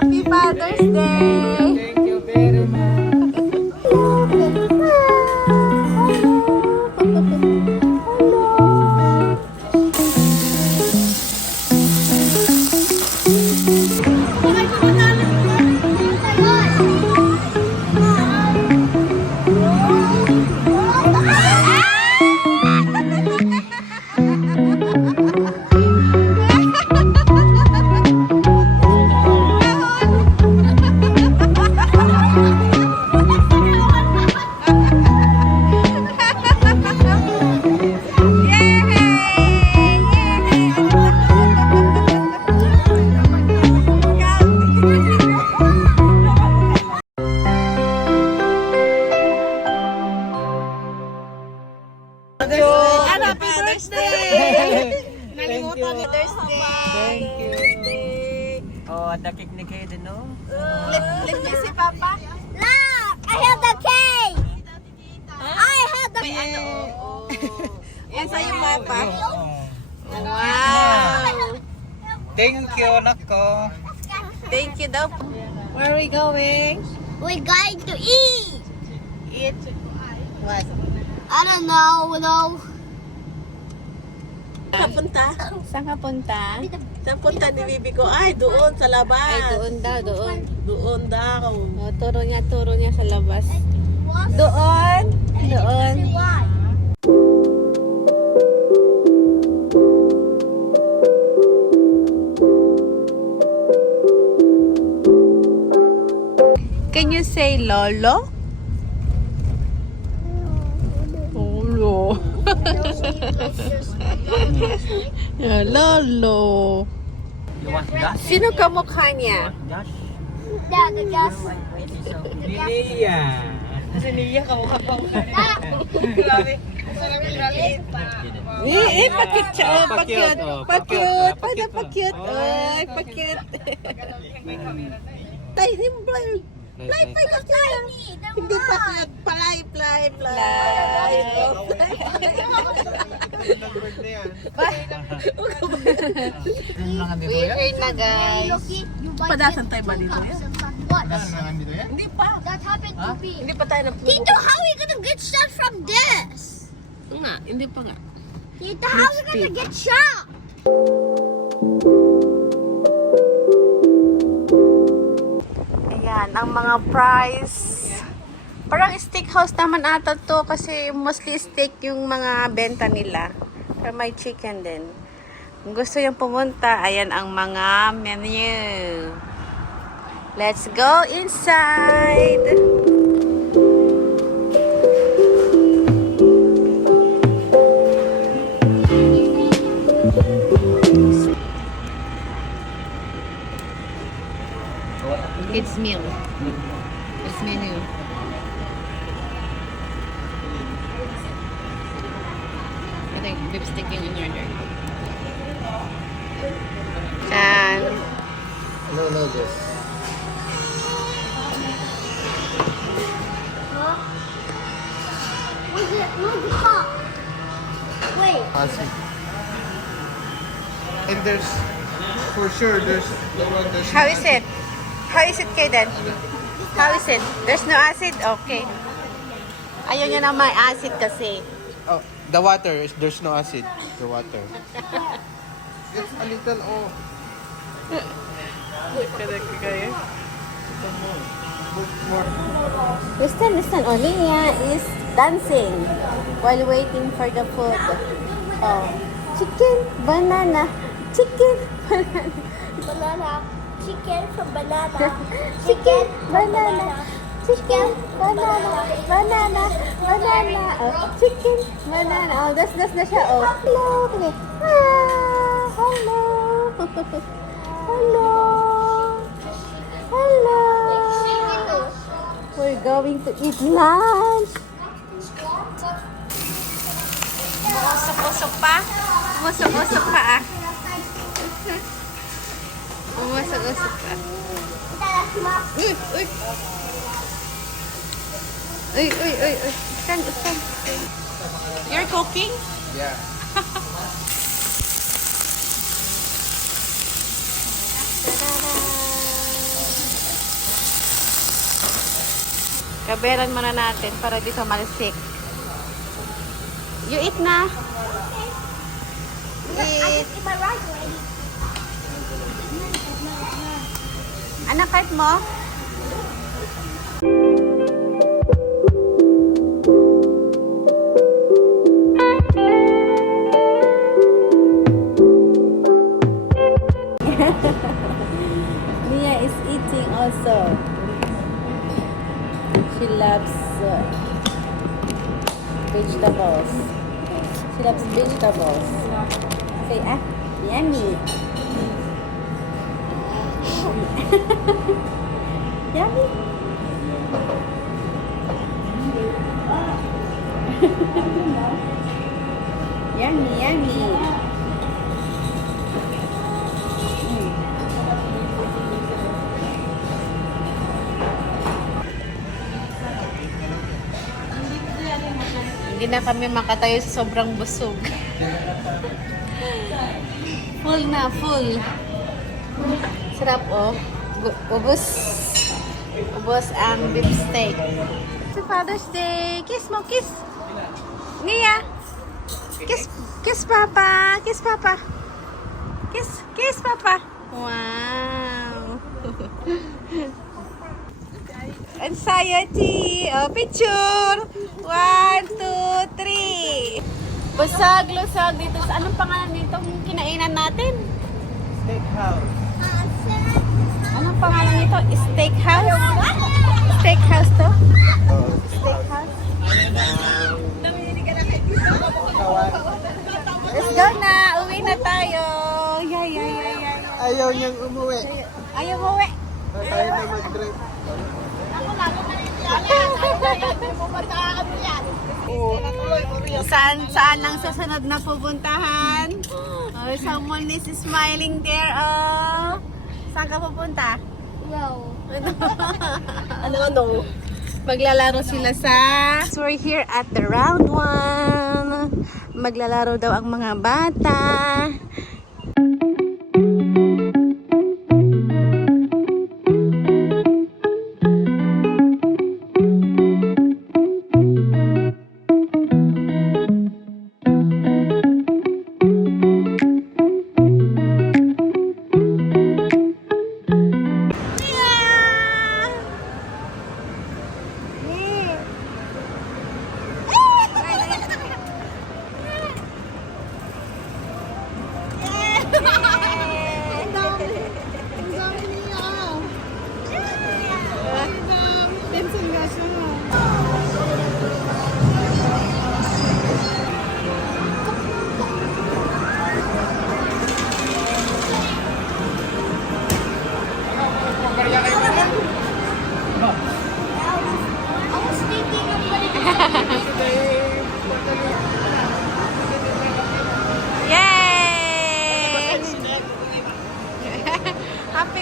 Happy Father's Day! Thank you very much. Happy birthday! Nalimutan ni Father's Thank you. Day. Oh, ada cake ni Kaden, no? Lip niya si Papa. Look, I have the cake. I have the May cake. ano, yan sa'yo, Papa. Oh. Wow! Thank you, anak ko. Thank you daw. Where are we going? We're going to eat. Eat what? I don't know, Kapunta? Saan ka punta? Saan punta ni Bibi ko? Ay, doon sa labas. Ay, doon daw, doon. Doon daw. O, turo niya sa labas. Doon, doon. Why? Can you say Lolo? Lolo. Yeah, Lolo. You want that? Sino kamukha niya? Dash? Dad, the gas. Lilia. Pakit siya. Oh, pakit. Pakit. Paano pakit? Ay, pakit. Tay, play. Play ka siya. Hindi pa play. We're here na, guys. Padasan tayo ba dito? What? Hindi pa. That happened to me. Hindi pa tayo Tito, how are we gonna get shot from this? Nga, hindi pa nga. Tito, how are we gonna get shot? Ayan, ang mga price. Parang steakhouse naman ata to kasi mostly steak yung mga benta nila. Pero may chicken din. Kung gusto yung pumunta, ayan ang mga menu. Let's go inside! It's meal. It's menu. I think beef stick yung in-order. Chan. No, this. Where's it? No, the top. Wait. And there's, for sure, there's the one that's... How is it? How is it, Kaden? How is it? There's no acid? Okay. Ayaw niya na may acid kasi. Oh, the water, there's no acid. The water. It's a little off. Listen, Olivia is dancing while waiting for the food. Oh. Chicken, banana. Chicken, banana. Banana. Chicken from banana. Chicken, banana. Chicken, banana. Banana, banana. Oh, chicken, banana. Oh, that's na siya. Oh. Hello. Okay. Ah, hello. Hello. Hello. We're going to eat lunch. Umusok-usok pa? Umusok-usok pa ah. Umusok-usok pa. Uy, uy. Uy, uy, uy, uy. Stand, stand. You're cooking? Yeah. Kaberan muna natin para di ka malsik. You eat na. Eat. Anak, kahit mo? Mia is eating also. She loves vegetables. She loves vegetables. Say, ah, yummy. Yummy. Yummy, yummy. Hindi na kami makatayo sa sobrang busog. Full na, full. Sarap, oh. Ubos. Ubos ang beef steak. It's Father's Day. Kiss mo, kiss. Nia. Kiss, kiss Papa. Kiss Papa. Kiss, kiss Papa. Wow. Anxiety. Oh, picture. 1, 2, 3. Busag-lusag dito. Sa anong pangalan nito kinainan natin? Steakhouse. Anong pangalan nito? Steakhouse? Steakhouse to? Steakhouse? Let's go na. Uwi na tayo. Yay. Ayaw niyang umuwi. Ayaw mo uwi. Tayo na mag-drive. Saan lang susunod na pupuntahan? Oh, someone is smiling there. Oh. Saan ka pupunta? Yo. Ano? Maglalaro sila sa... So we're here at the round 1. Maglalaro daw ang mga bata.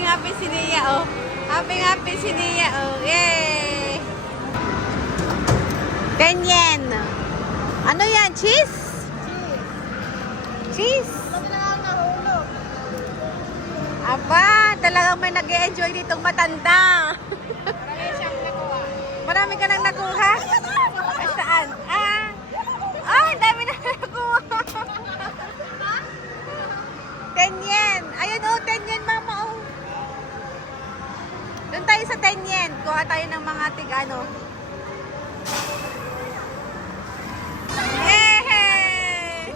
Happy si Nia, oh. Happy si Nia, oh. Yay! 10 yen. Ano yan? Cheese? Cheese? Aba, talagang may nag-e-enjoy ditong matanda. Marami ka nang nakuha? Ay, saan? Ang dami na nakuha. 10 yen. Ayun, oh, 10 yen, mama, oh. Doon tayo sa 10 yen. Kuha tayo ng mga tig-ano. Yehey!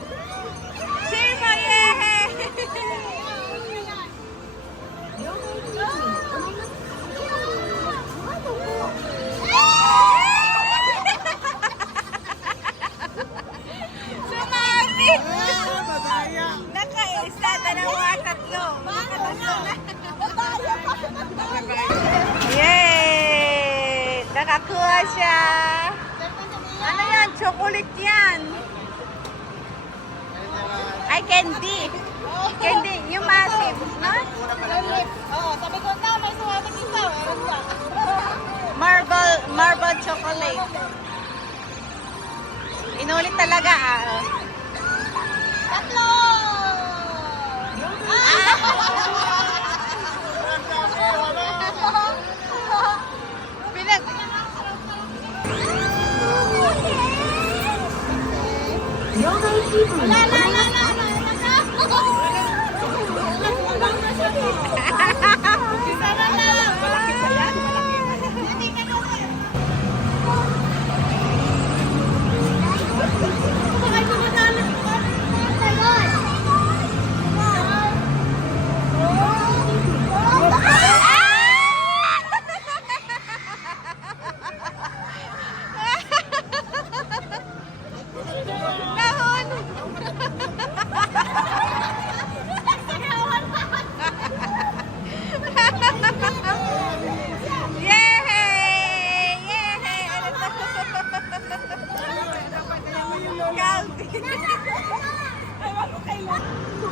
Cheer mo, yehey! Sumabit! Nakaisa, dalawa, tatlo. Nakatatlo na. Yay! Nakakuha siya. Ano yan? Chocolate yan. Ay, candy. Candy. Yung massive, no? Sabi ko na, may suwatig isa. Marble chocolate. Inulit talaga, oh. Tatlo! Pinag...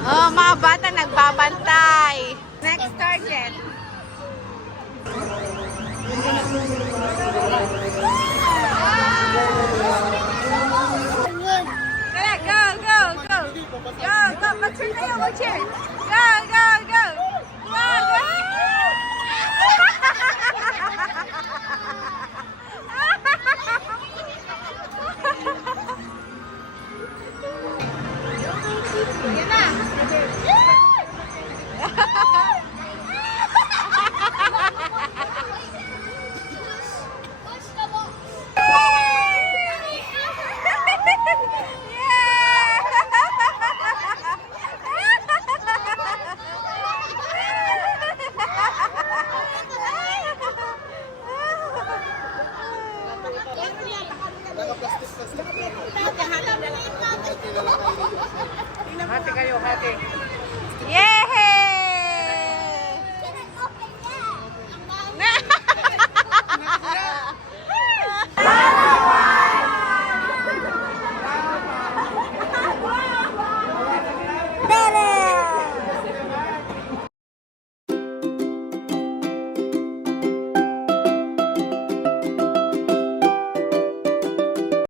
Oh, mga bata nagbabantay. Next target. Go, go, go. Go, go. Mag-cheer kayo, mag-cheer.